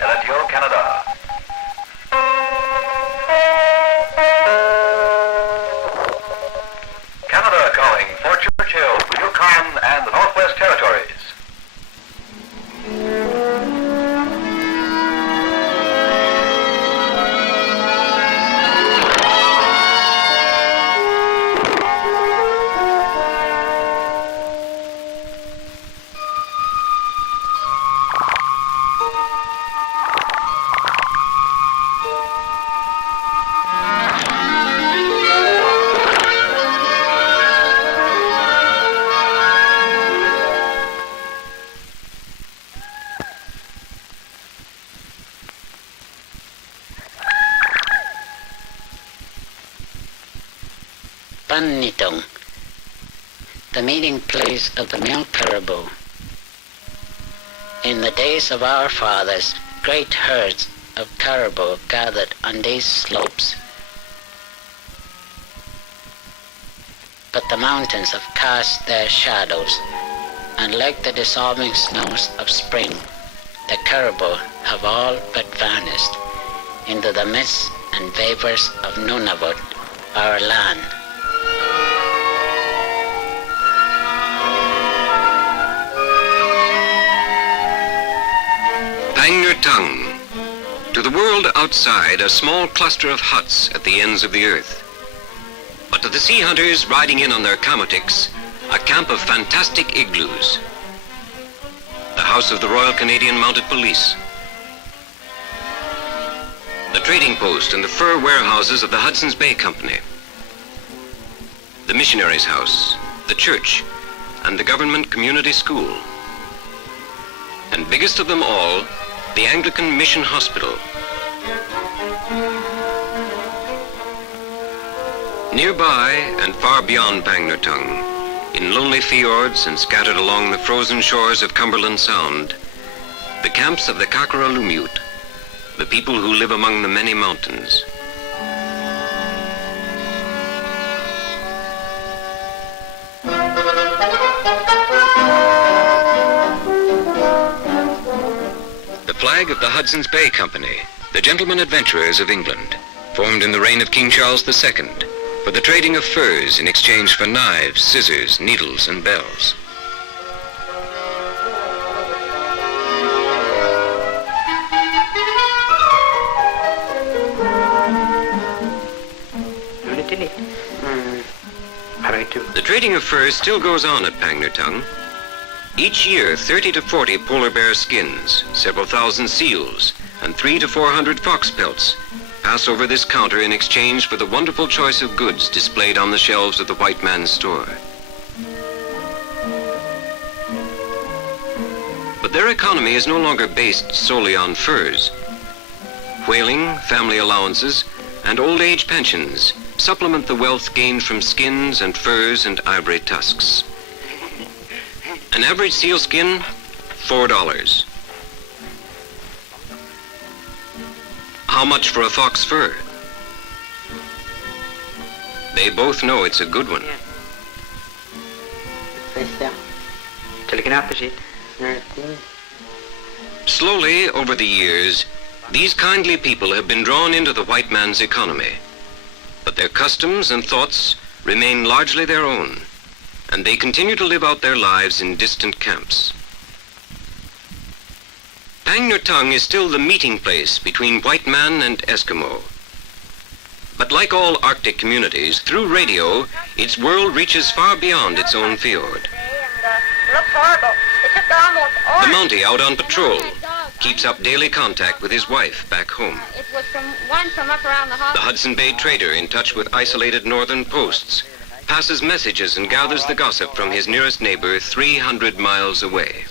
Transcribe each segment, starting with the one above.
Radio-Canada. Canada calling for Churchill, the Yukon, and the Northwest Territories. Pangnirtung, the meeting place of the male caribou. In the days of our fathers, great herds of caribou gathered on these slopes. But the mountains have cast their shadows, and like the dissolving snows of spring, the caribou have all but vanished into the mists and vapors of Nunavut, our land. Pangnirtung. To the world outside, a small cluster of huts at the ends of the earth. But to the sea hunters riding in on their kamutiks, a camp of fantastic igloos. The house of the Royal Canadian Mounted Police. The trading post and the fur warehouses of the Hudson's Bay Company. The missionary's house, the church, and the government community school. And biggest of them all, the Anglican Mission Hospital. Nearby and far beyond Pangnirtung, in lonely fjords and scattered along the frozen shores of Cumberland Sound, the camps of the Kakara-Lumut, the people who live among the many mountains. The flag of the Hudson's Bay Company, the gentlemen adventurers of England, formed in the reign of King Charles II for the trading of furs in exchange for knives, scissors, needles, and bells. The trading of furs still goes on at Pangnirtung. Each year, 30 to 40 polar bear skins, several thousand seals, and 300 to 400 fox pelts pass over this counter in exchange for the wonderful choice of goods displayed on the shelves of the white man's store. But their economy is no longer based solely on furs. Whaling, family allowances, and old age pensions supplement the wealth gained from skins and furs and ivory tusks. An average seal skin, $4. How much for a fox fur? They both know it's a good one. Slowly, over the years, these kindly people have been drawn into the white man's economy. But their customs and thoughts remain largely their own, and they continue to live out their lives in distant camps. Pangnirtung is still the meeting place between white man and Eskimo. But like all Arctic communities, through radio, its world reaches far beyond its own fjord. The Mountie out on patrol keeps up daily contact with his wife back home. It was one from up around the hospital. The Hudson Bay trader, in touch with isolated northern posts, passes messages and gathers the gossip from his nearest neighbor 300 miles away.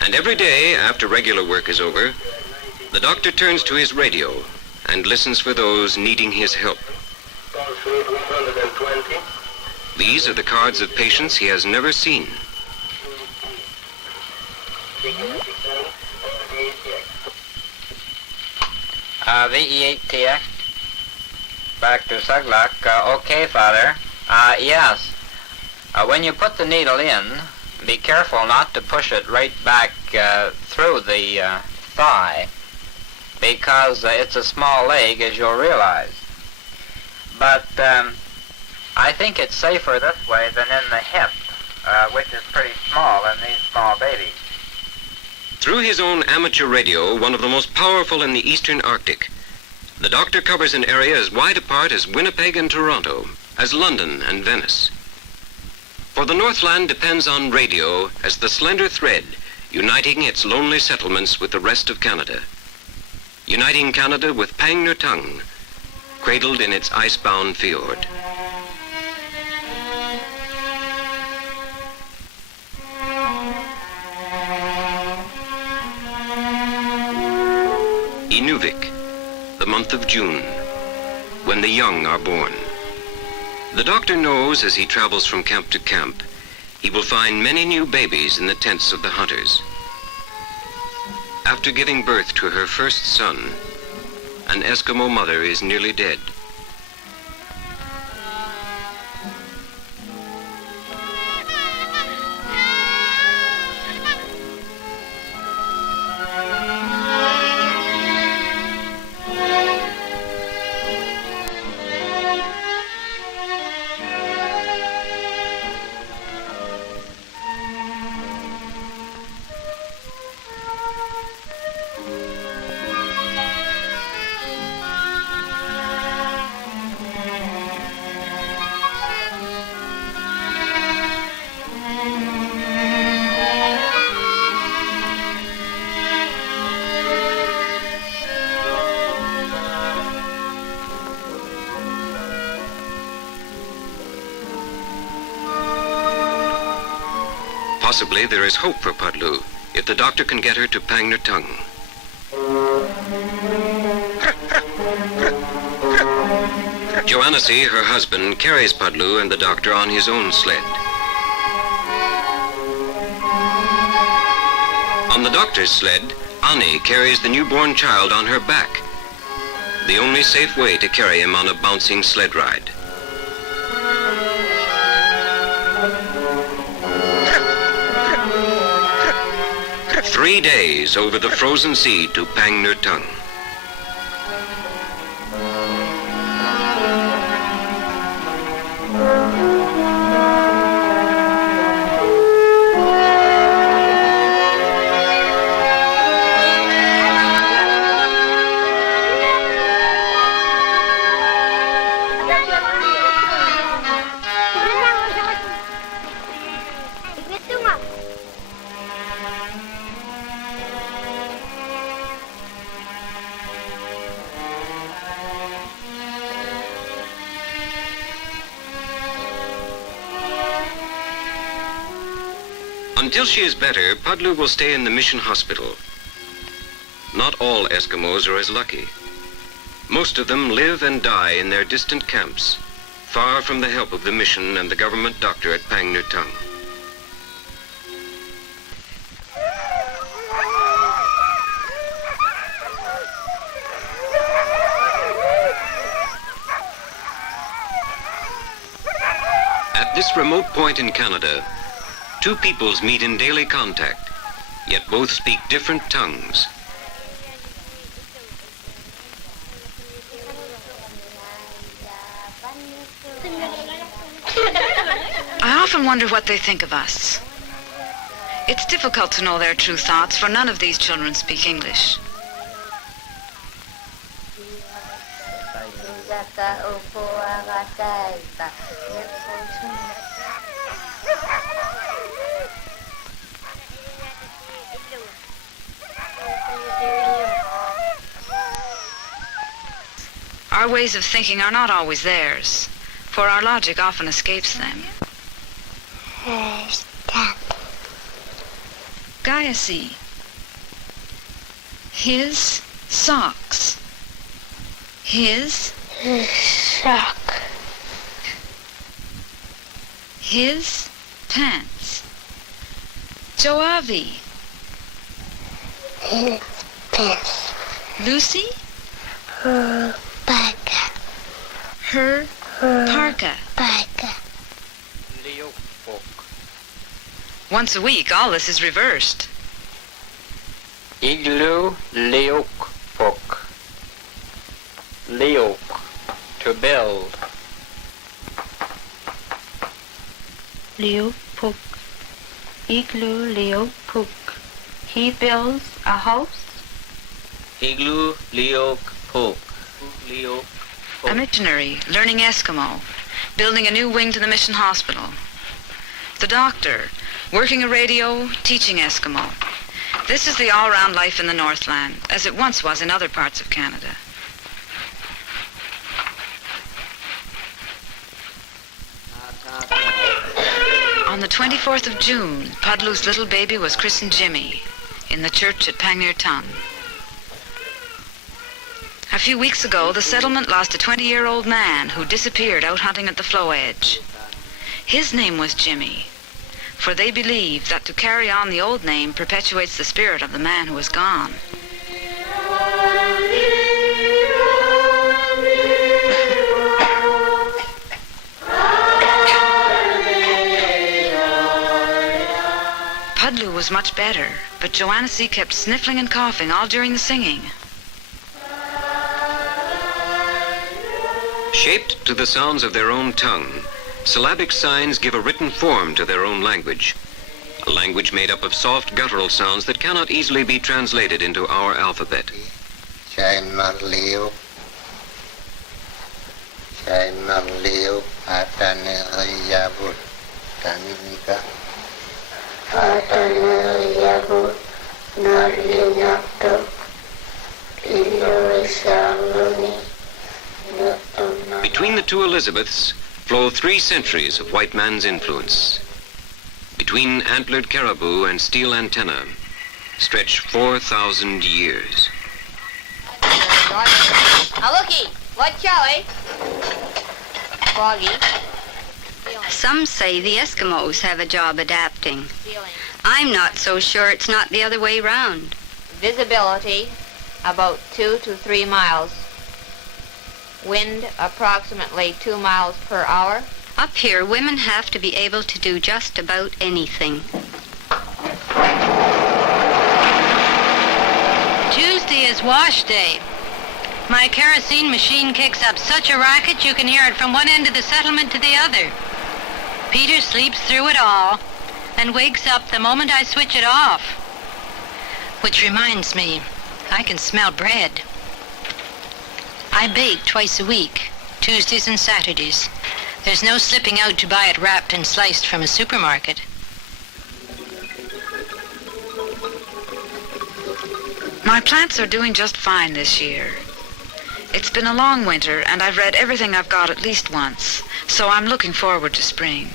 And every day, after regular work is over, the doctor turns to his radio and listens for those needing his help. These are the cards of patients he has never seen. VE8TX. Back to Suglak. Okay, Father. Yes. When you put the needle in, be careful not to push it right back through the thigh because it's a small leg, as you'll realize. But I think it's safer this way than in the hip, which is pretty small in these small babies. Through his own amateur radio, one of the most powerful in the eastern Arctic, the doctor covers an area as wide apart as Winnipeg and Toronto, as London and Venice. For the Northland depends on radio as the slender thread uniting its lonely settlements with the rest of Canada. Uniting Canada with Pangnirtung, cradled in its icebound fjord. Inuvik, the month of June, when the young are born. The doctor knows as he travels from camp to camp, he will find many new babies in the tents of the hunters. After giving birth to her first son, an Eskimo mother is nearly dead. Possibly there is hope for Pudlu if the doctor can get her to Pangnirtung. Joannesi, her husband, carries Pudlu and the doctor on his own sled. On the doctor's sled, Ani carries the newborn child on her back, the only safe way to carry him on a bouncing sled ride. Three days over the frozen sea to Pangnirtung. Until she is better, Pudlu will stay in the mission hospital. Not all Eskimos are as lucky. Most of them live and die in their distant camps, far from the help of the mission and the government doctor at Pangnirtung. At this remote point in Canada, two peoples meet in daily contact, yet both speak different tongues. I often wonder what they think of us. It's difficult to know their true thoughts, for none of these children speak English. Our ways of thinking are not always theirs, for our logic often escapes them. Gaiasi. His socks. His sock. His pants. Joavi. His pants. Lucy. Her parka. Her parka. Parka. Once a week, all this is reversed. Iglu liuk puk. Liuk, to build. Liu Puk. Igloo Liu Puk. He builds a house. Iglu liuk puk. Liuk A missionary, learning Eskimo, building a new wing to the mission hospital. The doctor, working a radio, teaching Eskimo. This is the all-round life in the Northland, as it once was in other parts of Canada. On the 24th of June, Pudlu's little baby was christened Jimmy in the church at Pangnirtung. A few weeks ago, the settlement lost a 20-year-old man who disappeared out hunting at the flow edge. His name was Jimmy, for they believe that to carry on the old name perpetuates the spirit of the man who is gone. Pudlu was much better, but Joannesy kept sniffling and coughing all during the singing. Shaped to the sounds of their own tongue, syllabic signs give a written form to their own language. A language made up of soft guttural sounds that cannot easily be translated into our alphabet. Between the two Elizabeths flow 3 centuries of white man's influence. Between antlered caribou and steel antenna stretch 4,000 years. Now looky, what Charlie? Foggy. Some say the Eskimos have a job adapting. I'm not so sure it's not the other way round. Visibility about 2 to 3 miles. Wind approximately 2 miles per hour. Up here, women have to be able to do just about anything. Tuesday is wash day. My kerosene machine kicks up such a racket you can hear it from one end of the settlement to the other. Peter sleeps through it all and wakes up the moment I switch it off. Which reminds me, I can smell bread. I bake twice a week, Tuesdays and Saturdays. There's no slipping out to buy it wrapped and sliced from a supermarket. My plants are doing just fine this year. It's been a long winter, and I've read everything I've got at least once, so I'm looking forward to spring.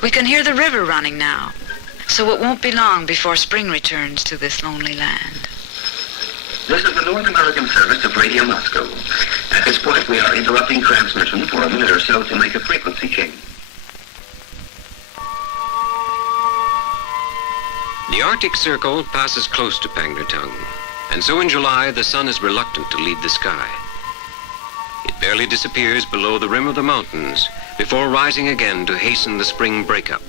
We can hear the river running now, so it won't be long before spring returns to this lonely land. This is the North American service of Radio Moscow. At this point, we are interrupting transmission for a minute or so to make a frequency change. The Arctic Circle passes close to Pangnirtung, and so in July the sun is reluctant to leave the sky. It barely disappears below the rim of the mountains before rising again to hasten the spring breakup.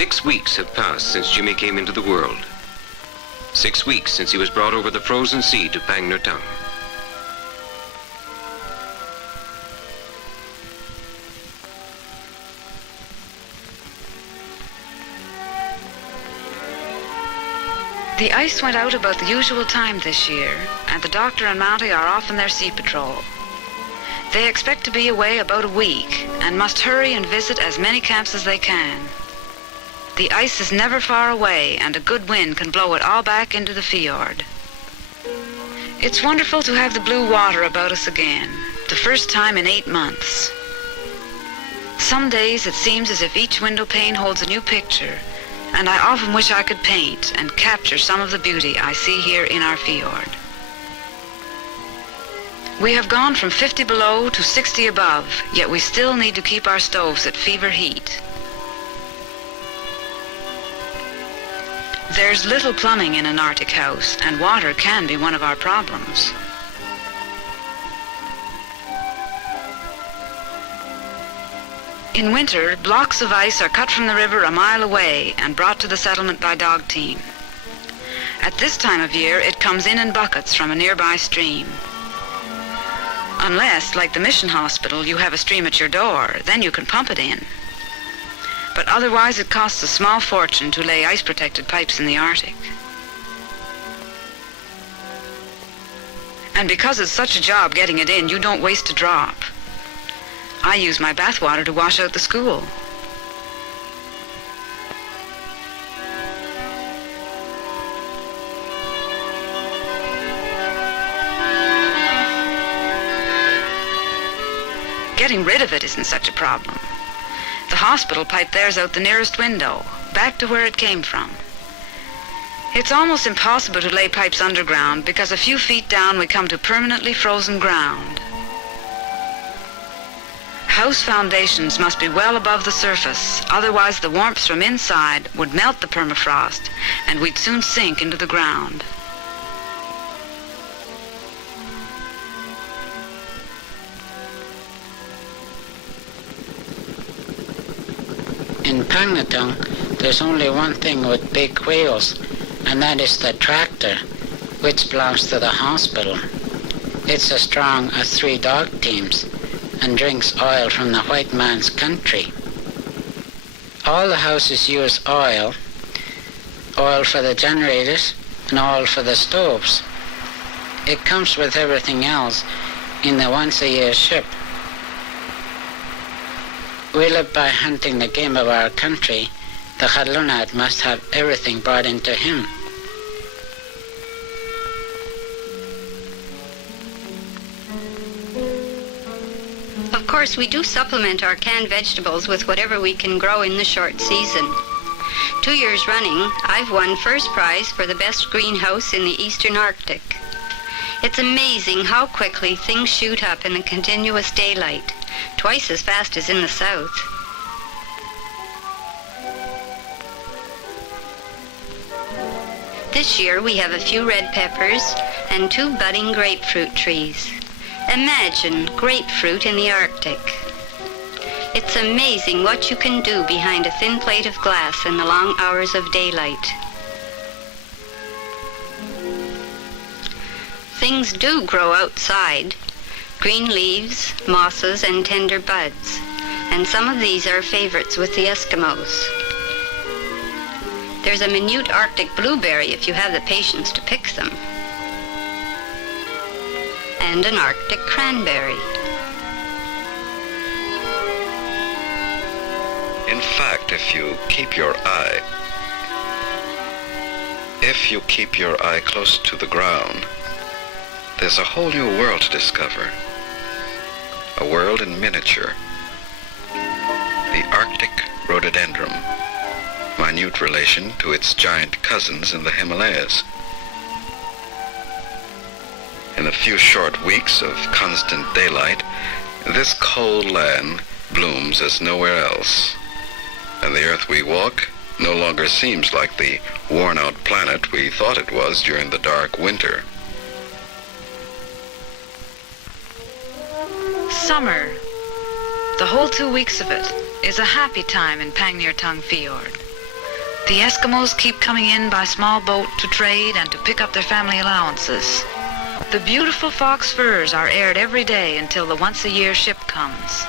6 weeks have passed since Jimmy came into the world. 6 weeks since he was brought over the frozen sea to Pangnirtung. The ice went out about the usual time this year, and the doctor and Mountie are off on their sea patrol. They expect to be away about a week and must hurry and visit as many camps as they can. The ice is never far away, and a good wind can blow it all back into the fjord. It's wonderful to have the blue water about us again, the first time in 8 months. Some days it seems as if each window pane holds a new picture, and I often wish I could paint and capture some of the beauty I see here in our fjord. We have gone from 50 below to 60 above, yet we still need to keep our stoves at fever heat. There's little plumbing in an Arctic house, and water can be one of our problems. In winter, blocks of ice are cut from the river a mile away and brought to the settlement by dog team. At this time of year, it comes in buckets from a nearby stream. Unless, like the mission hospital, you have a stream at your door, then you can pump it in. But otherwise it costs a small fortune to lay ice-protected pipes in the Arctic. And because it's such a job getting it in, you don't waste a drop. I use my bathwater to wash out the school. Getting rid of it isn't such a problem. The hospital piped theirs out the nearest window, back to where it came from. It's almost impossible to lay pipes underground because a few feet down we come to permanently frozen ground. House foundations must be well above the surface, otherwise the warmth from inside would melt the permafrost and we'd soon sink into the ground. In Pangnirtung, there's only one thing with big wheels, and that is the tractor, which belongs to the hospital. It's as strong as 3 dog teams and drinks oil from the white man's country. All the houses use oil for the generators and oil for the stoves. It comes with everything else in the once-a-year ship. We live by hunting the game of our country. The Khadlunat must have everything brought into him. Of course, we do supplement our canned vegetables with whatever we can grow in the short season. 2 years running, I've won first prize for the best greenhouse in the Eastern Arctic. It's amazing how quickly things shoot up in the continuous daylight, twice as fast as in the south. This year we have a few red peppers and 2 budding grapefruit trees. Imagine grapefruit in the Arctic. It's amazing what you can do behind a thin plate of glass in the long hours of daylight. Things do grow outside. Green leaves, mosses, and tender buds. And some of these are favorites with the Eskimos. There's a minute Arctic blueberry if you have the patience to pick them. And an Arctic cranberry. In fact, if you keep your eye close to the ground, there's a whole new world to discover. A world in miniature. The Arctic rhododendron, minute relation to its giant cousins in the Himalayas. In a few short weeks of constant daylight, this cold land blooms as nowhere else. And the earth we walk no longer seems like the worn-out planet we thought it was during the dark winter. Summer, the whole 2 weeks of it, is a happy time in Pangnirtung Fjord. The Eskimos keep coming in by small boat to trade and to pick up their family allowances. The beautiful fox furs are aired every day until the once-a-year ship comes.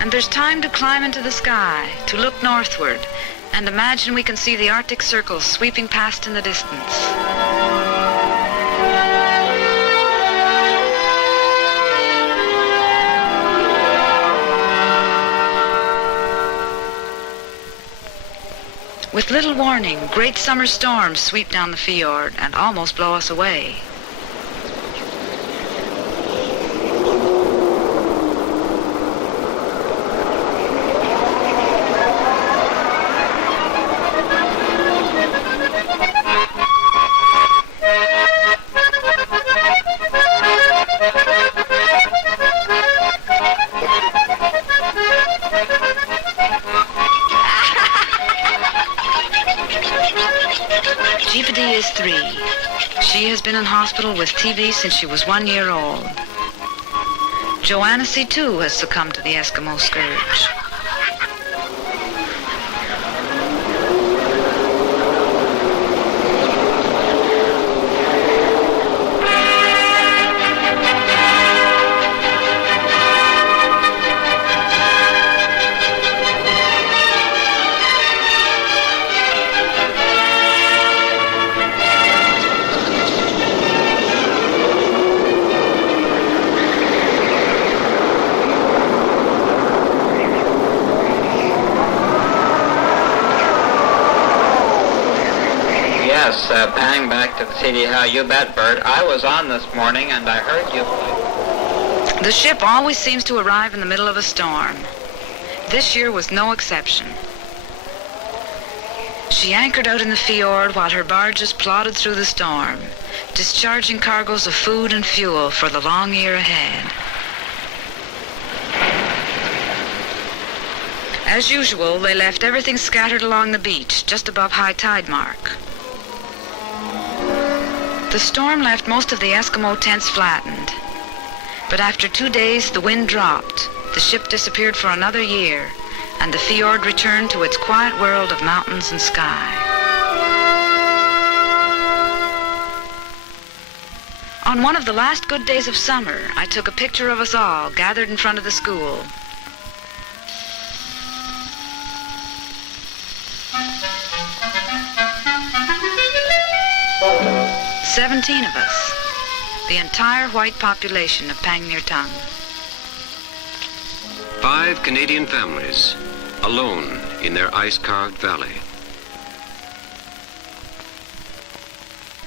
And there's time to climb into the sky, to look northward, and imagine we can see the Arctic Circle sweeping past in the distance. With little warning, great summer storms sweep down the fjord and almost blow us away. Jeepity is 3. She has been in hospital with TB since she was 1 year old. Joannesy, too, has succumbed to the Eskimo scourge. Pang, back to the CD. How you bet, Bert. I was on this morning and I heard you play. The ship always seems to arrive in the middle of a storm. This year was no exception. She anchored out in the fjord while her barges plodded through the storm, discharging cargoes of food and fuel for the long year ahead. As usual, they left everything scattered along the beach, just above high tide mark. The storm left most of the Eskimo tents flattened, but after 2 days the wind dropped, the ship disappeared for another year, and the fjord returned to its quiet world of mountains and sky. On one of the last good days of summer, I took a picture of us all gathered in front of the school. 17 of us, the entire white population of Pangnirtung. 5 Canadian families, alone in their ice-carved valley.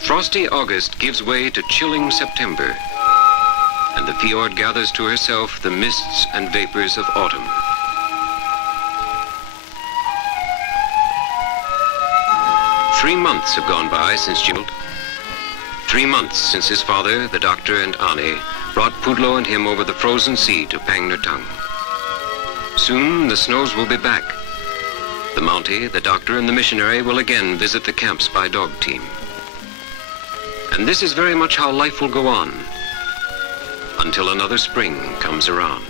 Frosty August gives way to chilling September, and the fjord gathers to herself the mists and vapors of autumn. Three months have gone by since Jimmel. 3 months since his father, the doctor, and Annie brought Pudlo and him over the frozen sea to Pangnirtung. Soon the snows will be back. The Mountie, the doctor, and the missionary will again visit the camps by dog team. And this is very much how life will go on until another spring comes around.